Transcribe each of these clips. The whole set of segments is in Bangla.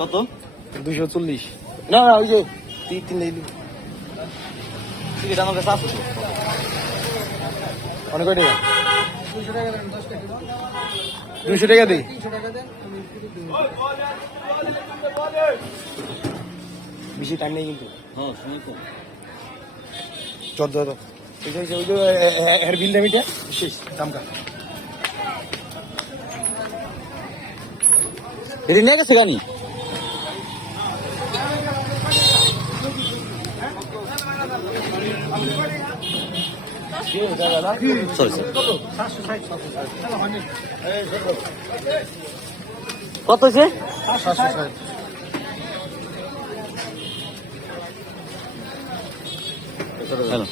কত? দুশো চল্লিশ। না না ওই যে তিন তিন টিকিট আমার কাছে আছে অনেক টাকা? দুশো টাকা দিই বেশি টাইম নেই কিন্তু। চোদ্দ। তো ঠিক আছে ওই যে হেয়ার বিল দামিটা শেষ দামকা এটি নিয়ে গেছে গানি কত হয়েছে? হ্যালো।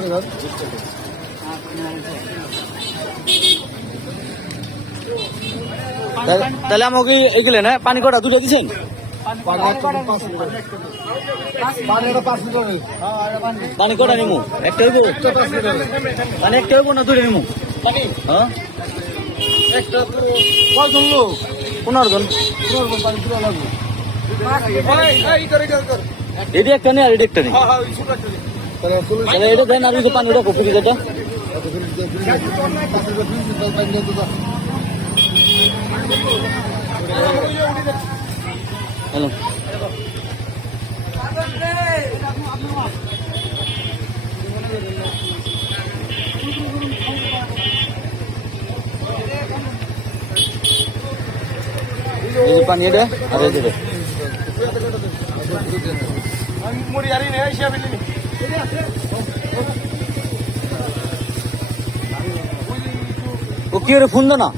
তাহলে- তাহলে আমাকে এগুলো না, পানি কটা দুটো দিছেন? পানি কটা নিমু? একটা হইব? পানি একটা হইব না দুটো নিমু? হ্যাঁ? পানি এটি একটা নেই আর এটি একটা নেই হ্যাঁ হ্যাঁ তাহলে এটা দেন আর রাখো ফ্রিজে এটা হ্যালো এই পানি এটা আর এই এটা। মুড়ি আরি ও কি ফোন দো না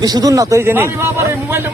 বেশি দূর না তো এই রে মোবাইলটা